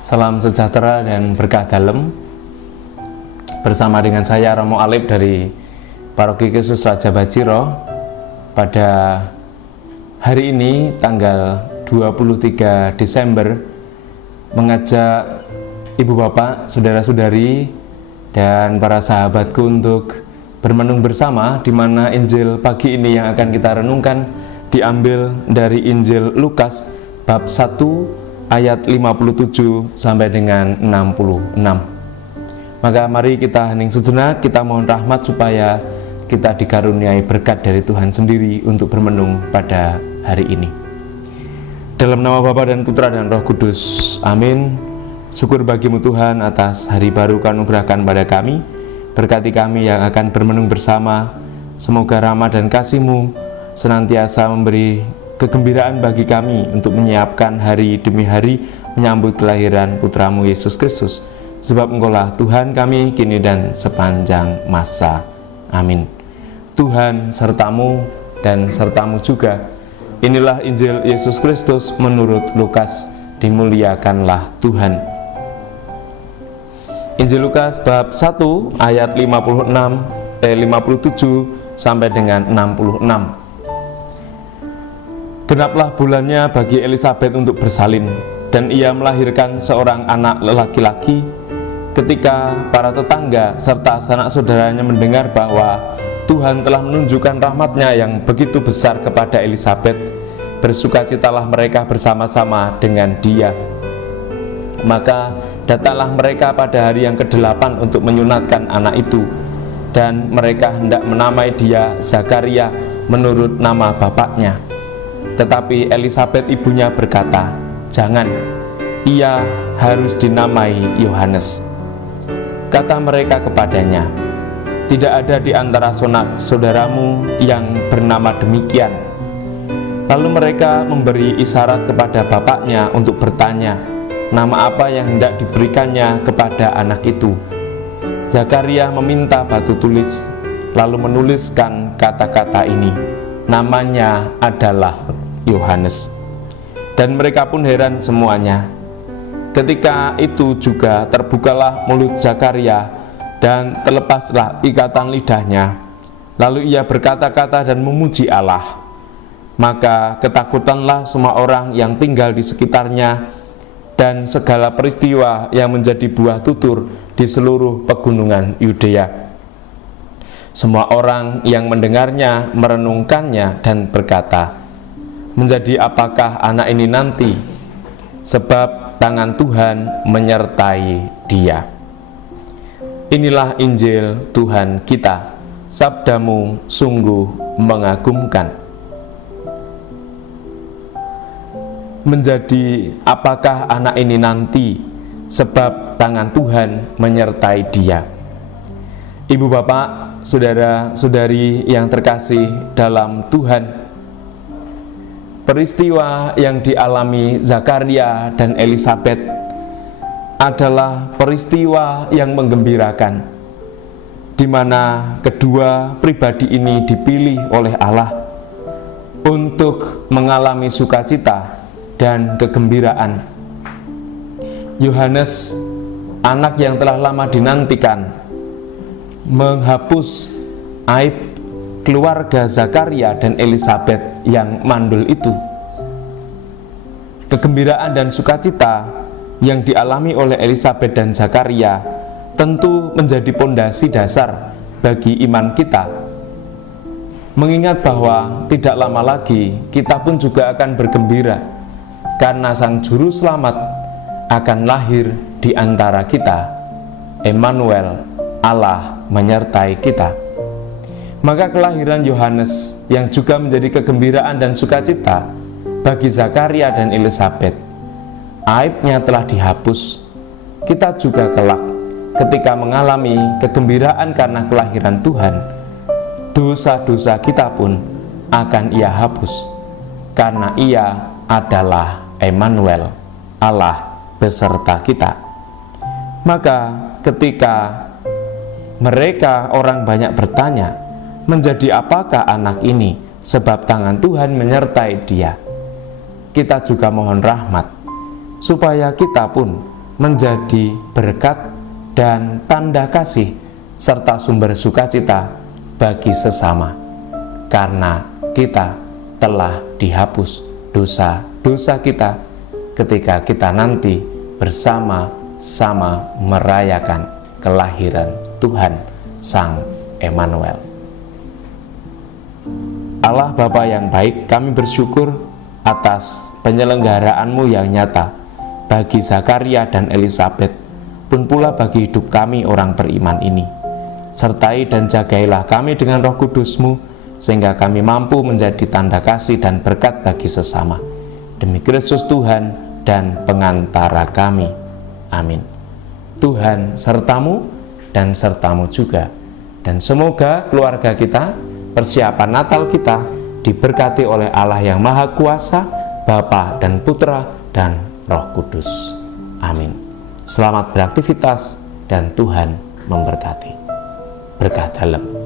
Salam sejahtera dan berkah dalam. Bersama dengan saya Romo Alip dari Paroki Yesus Raja Bajiro. Pada hari ini tanggal 23 Desember mengajak ibu bapak, saudara-saudari dan para sahabatku untuk bermenung bersama, di mana Injil pagi ini yang akan kita renungkan diambil dari Injil Lukas bab 1 ayat 57 sampai dengan 66. Maka mari kita hening sejenak, kita mohon rahmat supaya kita dikaruniai berkat dari Tuhan sendiri untuk bermenung pada hari ini. Dalam nama Bapa dan Putra dan Roh Kudus, amin. Syukur bagimu Tuhan atas hari baru Kau anugerahkan pada kami. Berkati kami yang akan bermenung bersama. Semoga rahmat dan kasih-Mu senantiasa memberi kegembiraan bagi kami untuk menyiapkan hari demi hari menyambut kelahiran Putramu Yesus Kristus. Sebab Engkaulah Tuhan kami kini dan sepanjang masa. Amin. Tuhan sertamu dan sertamu juga. Inilah Injil Yesus Kristus menurut Lukas. Dimuliakanlah Tuhan. Injil Lukas bab 1 ayat 57 sampai dengan 66. Genaplah bulannya bagi Elisabet untuk bersalin, dan ia melahirkan seorang anak laki-laki. Ketika para tetangga serta sanak saudaranya mendengar bahwa Tuhan telah menunjukkan rahmat-Nya yang begitu besar kepada Elisabet, bersukacitalah mereka bersama-sama dengan dia. Maka datanglah mereka pada hari yang ke-8 untuk menyunatkan anak itu, dan mereka hendak menamai dia Zakaria menurut nama bapaknya. Tetapi Elisabet ibunya berkata, "Jangan, ia harus dinamai Yohanes." Kata mereka kepadanya, "Tidak ada di antara saudaramu yang bernama demikian." Lalu mereka memberi isyarat kepada bapaknya untuk bertanya, nama apa yang hendak diberikannya kepada anak itu. Zakaria meminta batu tulis, lalu menuliskan kata-kata ini, namanya adalah Yohanes. Dan mereka pun heran semuanya. Ketika itu juga terbukalah mulut Zakaria dan terlepaslah ikatan lidahnya. Lalu ia berkata-kata dan memuji Allah. Maka ketakutanlah semua orang yang tinggal di sekitarnya dan segala peristiwa yang menjadi buah tutur di seluruh pegunungan Yudea. Semua orang yang mendengarnya merenungkannya dan berkata, "Menjadi apakah anak ini nanti? Sebab tangan Tuhan menyertai dia." Inilah Injil Tuhan kita. Sabdamu sungguh mengagumkan. Menjadi apakah anak ini nanti? Sebab tangan Tuhan menyertai dia. Ibu bapak, saudara-saudari yang terkasih dalam Tuhan, peristiwa yang dialami Zakaria dan Elisabet adalah peristiwa yang menggembirakan, di mana kedua pribadi ini dipilih oleh Allah untuk mengalami sukacita dan kegembiraan. Yohanes, anak yang telah lama dinantikan, menghapus aib keluarga Zakaria dan Elisabet yang mandul itu. Kegembiraan dan sukacita yang dialami oleh Elisabet dan Zakaria tentu menjadi pondasi dasar bagi iman kita. Mengingat bahwa tidak lama lagi kita pun juga akan bergembira karena Sang Juru Selamat akan lahir di antara kita. Emmanuel, Allah menyertai kita. Maka kelahiran Yohanes yang juga menjadi kegembiraan dan sukacita bagi Zakaria dan Elisabet, aibnya telah dihapus. Kita juga kelak ketika mengalami kegembiraan karena kelahiran Tuhan, dosa-dosa kita pun akan Ia hapus, karena Ia adalah Emmanuel, Allah beserta kita. Maka ketika mereka orang banyak bertanya, menjadi apakah anak ini? Sebab tangan Tuhan menyertai dia. Kita juga mohon rahmat supaya kita pun menjadi berkat dan tanda kasih serta sumber sukacita bagi sesama, karena kita telah dihapus dosa-dosa kita ketika kita nanti bersama-sama merayakan kelahiran Tuhan Sang Emmanuel. Allah Bapa yang baik, kami bersyukur atas penyelenggaraanmu yang nyata bagi Zakaria dan Elisabet, pun pula bagi hidup kami orang beriman ini. Sertai dan jagailah kami dengan Roh Kudus-Mu, sehingga kami mampu menjadi tanda kasih dan berkat bagi sesama. Demi Kristus Tuhan dan pengantara kami. Amin. Tuhan sertamu dan sertamu juga. Dan semoga keluarga kita, persiapan Natal kita, diberkati oleh Allah yang Maha Kuasa, Bapa dan Putra dan Roh Kudus. Amin. Selamat beraktivitas dan Tuhan memberkati. Berkah dalam.